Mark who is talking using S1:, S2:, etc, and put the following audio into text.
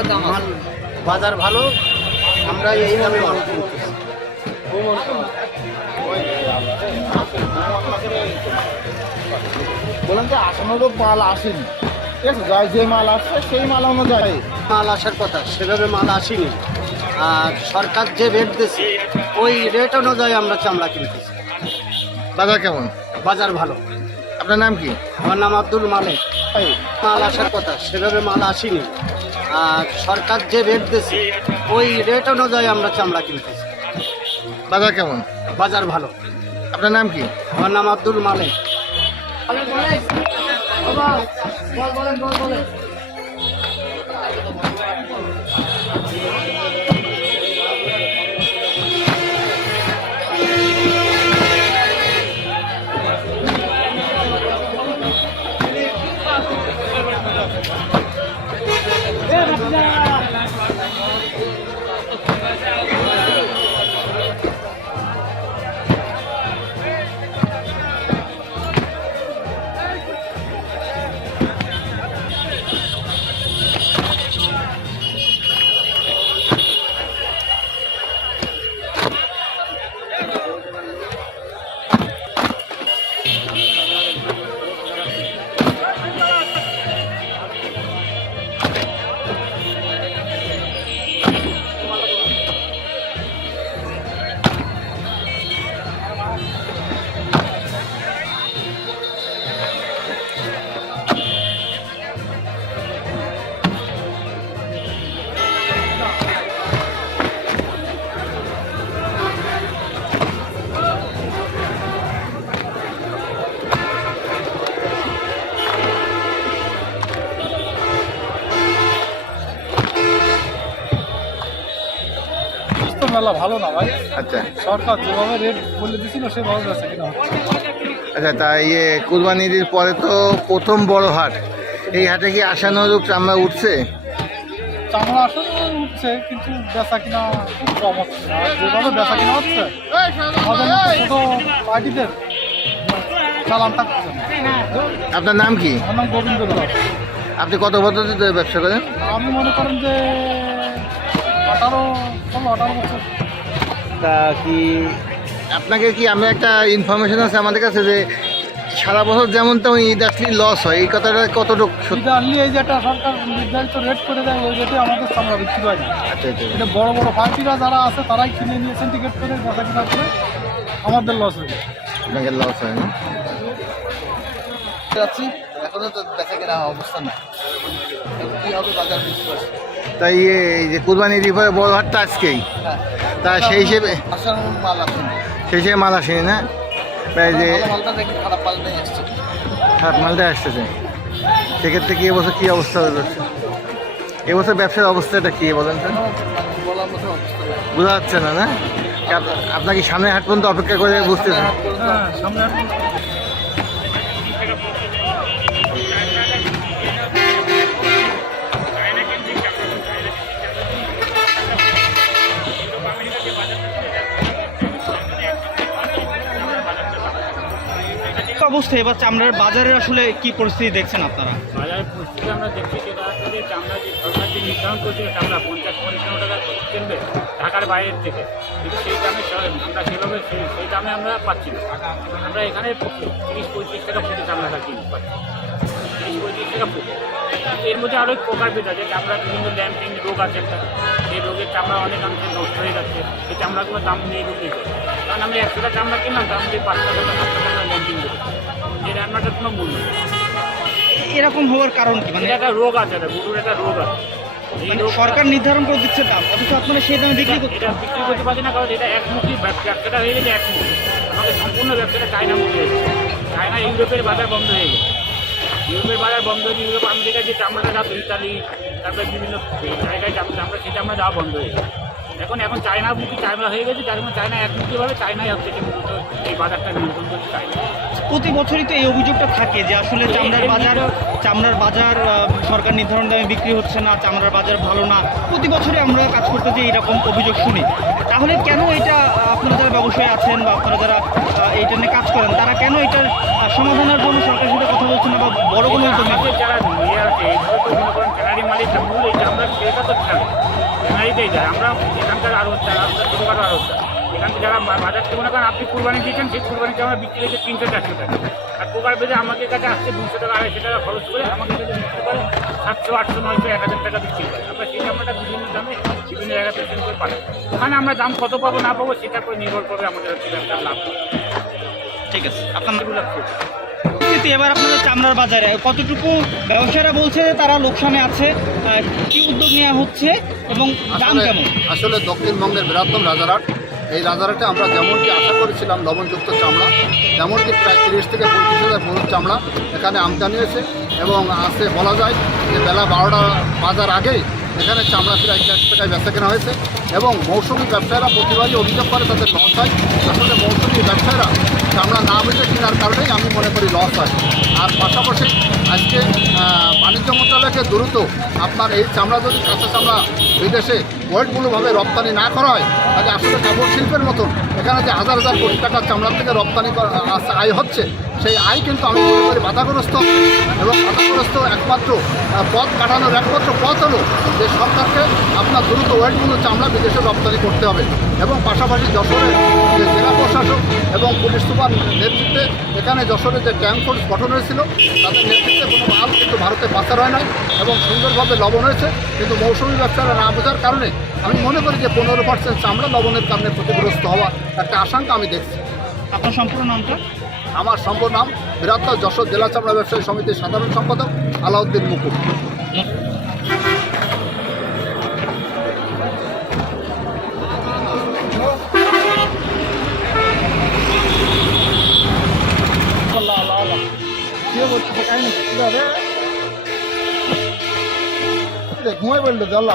S1: মালের দাম
S2: মাল বাজার ভালো আমরা এই দামে মাল
S3: বলেন যে আসানোরও মাল আসেনি। ঠিক আছে যাই যে মাল আসছে সেই মাল অনুযায়ী।
S2: মাল আসার কথা সেভাবে মাল আসেনি। আর সরকার যে রেট দিচ্ছে ওই রেট অনুযায়ী আমরা চামড়া কিনতেছি
S3: বাজার কেমন?
S2: বাজার ভালো।
S3: আপনার নাম কি?
S2: আমার নাম আব্দুল মালিক। মাল আসার কথা সেভাবে মাল আসেনি। আর সরকার যে রেট দিয়েছে ওই রেট অনুযায়ী আমরা চামড়া কিনতেছি।
S3: বাজার কেমন?
S2: বাজার ভালো।
S3: আপনার নাম কি?
S2: আমার নাম আব্দুল মালিক।
S4: তো মেলা ভালো না ভাই।
S3: আচ্ছা।
S4: সরকার যেভাবে রেট বলে দিছিল সেভাবে বেচা কিনা
S3: আচ্ছা তা ইয়ে কুরবানি ঈদের পরে তো প্রথম বড় হাট। এই হাটে কি আশানুরূপ চামড়া উঠছে?
S4: চামড়া আসলে উঠছে কিন্তু বেচা কিনা খুব কম হচ্ছে। যেভাবে বেচা কিনা হচ্ছে ছোটো পার্টিদের চালান থাকছে।
S3: আপনার নাম কি?
S4: আমার নাম গোবিন্দ
S3: আপনি কত বছর ব্যবসা করেন?
S4: আমি মনে করেন যে আঠারো
S3: তা কি আপনাকে কি আমি একটা ইনফরমেশন আছে আমাদের কাছে যে সারা বছর যেমন তেমন ঈদ আসলে লস হয় এই কথাটা কতটুকু সত্যি?
S4: আনলি এই যে একটা সরকার নির্ধারিত রেট করে দেয় ওই রেটে আমাদের চামড়া বিক্রি হয় না এটা বড় বড় পার্টিরা যারা আছে তারাই কিনে নিয়েছেন টিকিট করে বেচা কিনা করে আমাদের লস হয়ে যায়।
S3: আপনাকে লস হয় না?
S2: যাচ্ছি এখনও তো দেখা কেনা অবস্থা নাই। কি হবে বাজার বুঝতে পারছি
S3: তাই এই যে কুরবানি ঈদের পরে বড় হাটটা আজকেই।
S2: হ্যাঁ
S3: তা সেই হিসেবে সেই হিসেবে মাল আসেনি না? যে
S2: খারাপ
S3: মালটা আসতেছে। সেক্ষেত্রে কি এবছর কী অবস্থা হবে এবছর ব্যবসার অবস্থাটা কী বলেন
S2: নাই।
S3: বোঝা যাচ্ছে না না? কি আপনাকে সামনে হাট পর্যন্ত অপেক্ষা করে বুঝতেছেন?
S1: অবস্থা? এবার চামড়ার বাজারের আসলে কি পরিস্থিতি দেখছেন আপনারা?
S5: বাজারের পরিস্থিতি আমরা দেখছি যেটা আসলে চামড়া যে সরকার যে নির্ধারণ করেছিল চামড়া পঞ্চাশ, পঞ্চান্ন টাকা কিনবে ঢাকার বাইরের থেকে। কিন্তু সেই দামে আমরা সেভাবে সেই সেই দামে আমরা পাচ্ছি না। আমরা এখানে তিরিশ, পঁয়ত্রিশ টাকা ফুটে চামড়াটা কিনি পাচ্ছি। তিরিশ, পঁয়ত্রিশ টাকা ফুটে। এর মধ্যে আরও প্রকার ভেদ আছে, চামড়া বিভিন্ন ল্যাম্পিং রোগ আছে একটা। এই রোগের চামড়া অনেক অংশে নষ্ট হয়ে যাচ্ছে এই চামড়াগুলো দাম নেই রোগ কারণ আমরা একশোটা চামড়া কিনলাম দাম দিয়ে পাঁচটা টাকা টাকা রান্নাটার কোনো মূল্য
S1: এরকম হওয়ার কারণ কি? মানে
S5: একটা রোগ আছে এটা গরুর একটা রোগ আছে।
S1: মানে সরকার নির্ধারণ করে দিচ্ছে দাম অথচ আপনারা সেই দামে বিক্রি করতে
S5: এটা বিক্রি করতে পারছি না কারণ এটা একমুখী ব্যব- ব্যবসাটা হয়ে গেছে একমুখী আমাদের সম্পূর্ণ ব্যবসাটা চায়না মুখী হয়ে গেছে। চায়না ইউরোপের বাজার বন্ধ হয়ে গেছে। ইউরোপের বাজার বন্ধ হয়ে ইউরোপ আমেরিকা যে চামড়াটা যাচ্ছে ইতালি তারপরে বিভিন্ন জায়গায় চামড়া চামড়া সেই চামড়া যাওয়া বন্ধ হয়ে গেছে। এখন এখন চায়না মুখী চায়না হয়ে গেছে যার জন্য চায়না একমুখীভাবে চায়নাই হচ্ছে এই বাজারটা নিয়ন্ত্রণ করছে চায়না।
S1: প্রতি বছরই তো এই অভিযোগটা থাকে যে আসলে চামড়ার বাজার চামড়ার বাজার সরকার নির্ধারণ দামে বিক্রি হচ্ছে না চামড়ার বাজার ভালো না। প্রতি বছরই আমরা কাজ করতে যে এরকম অভিযোগ শুনি। তাহলে কেন এটা আপনারা যারা ব্যবসায় আছেন বা আপনারা যারা এইটা নিয়ে কাজ করেন তারা কেন এটার সমাধানের জন্য সরকারের সাথে কথা বলছেন না বা বড় কোনো উদ্যোগ
S5: যারা নিয়ে আসে মনে করেন ক্যানারি মাল মূল এই চামড়া সেটা তো ট্যানারিতেই যায় আমরা এখানকার আরও হচ্ছে আমরা ছোটোখাটো আরও হচ্ছে। এখান থেকে যারা বাজার থেকে মনে করেন আপনি কুরবানি দিয়েছেন সেই কুরবানিতে আমরা বিক্রি হচ্ছে তিনশো চারশো টাকা। আর পোকার বেঁধে আমাদের কাছে আসছে দুশো টাকা আড়াইশো টাকা খরচ করে আমাদের কাছে বিক্রি করে সাতশো আটশো নয়শো এক হাজার টাকা বিক্রি করে। আমরা সেই চামড়াটা বিভিন্ন দামে বিভিন্ন জায়গায় পেশেন্ট করে পাঠাই। ওখানে আমরা দাম কত পাবো না পাবো সেটার উপর নির্ভর করবে আমাদের হচ্ছে লাভ।
S1: ঠিক আছে। আপনার
S5: লাগছে
S1: কিন্তু এবার আপনাদের চামড়ার বাজারে কতটুকু ব্যবসায়ীরা বলছে যে তারা লোকসানে আছে কি উদ্যোগ নেওয়া হচ্ছে এবং দাম
S6: আসলে
S1: কেমন?
S6: আসলে দক্ষিণবঙ্গের বৃহত্তম রাজারহাট এই রাজারহাটে আমরা যেমনটি আশা করেছিলাম লবণযুক্ত চামড়া তেমনটি প্রায় তিরিশ থেকে পঁয়ত্রিশ হাজার গরুর চামড়া এখানে আমদানি হয়েছে এবং আসে বলা যায় যে বেলা বারোটা বাজার আগেই এখানে চামড়া প্রায় চারশো টাকায় ব্যবসা কেনা হয়েছে এবং মৌসুমি ব্যবসায়ীরা প্রতিবারই অভিযোগ করে তাদের লস হয়। আসলে মৌসুমি ব্যবসায়ীরা চামড়া না বেঁচে কেনার কারণেই আমি মনে করি লস হয়। আর পাশাপাশি আজকে বাণিজ্য মন্ত্রণালয়কে দ্রুত আপনার এই চামড়া যদি কাঁচা চামড়া বিদেশে ওয়েটগুলোভাবে রপ্তানি না করা হয় তাহলে আসলে কাপড় শিল্পের মতন। এখানে যে হাজার হাজার কোটি টাকা চামড়ার থেকে রপ্তানি আয় হচ্ছে, সেই আয় কিন্তু আমি মনে করি বাধাগ্রস্ত এবং বাধাগ্রস্ত একমাত্র পথ কাটানোর একমাত্র পথ হলো যে সরকারকে আপনার দ্রুত ওয়েটগুলো চামড়া বিদেশে রপ্তানি করতে হবে। এবং পাশাপাশি যশোরের যে জেলা প্রশাসক এবং পুলিশ সুপার নেতৃত্বে এখানে যশোরের যে ট্যাঙ্ক ফোর্স গঠন হয়েছিল তাদের নেতৃত্বে কোনো মাল কিন্তু ভারতে পাচার হয় নাই এবং সুন্দরভাবে লবণ হয়েছে কিন্তু মৌসুমি ব্যবসারা না বোঝার কারণে আমি মনে করি যে পনেরো পার্সেন্ট চামড়া লবণের কারণে ক্ষতিগ্রস্ত হওয়া একটা আশঙ্কা আমি দেখছি।
S1: আপনার সম্পূর্ণ নামটা?
S6: আমার সম্পূর্ণ নাম বৃহত্তর যশোর জেলা চামড়া ব্যবসায়ী সমিতির সাধারণ সম্পাদক আলাউদ্দিন মুকুল।
S3: મોબાઈલ તો ચાલો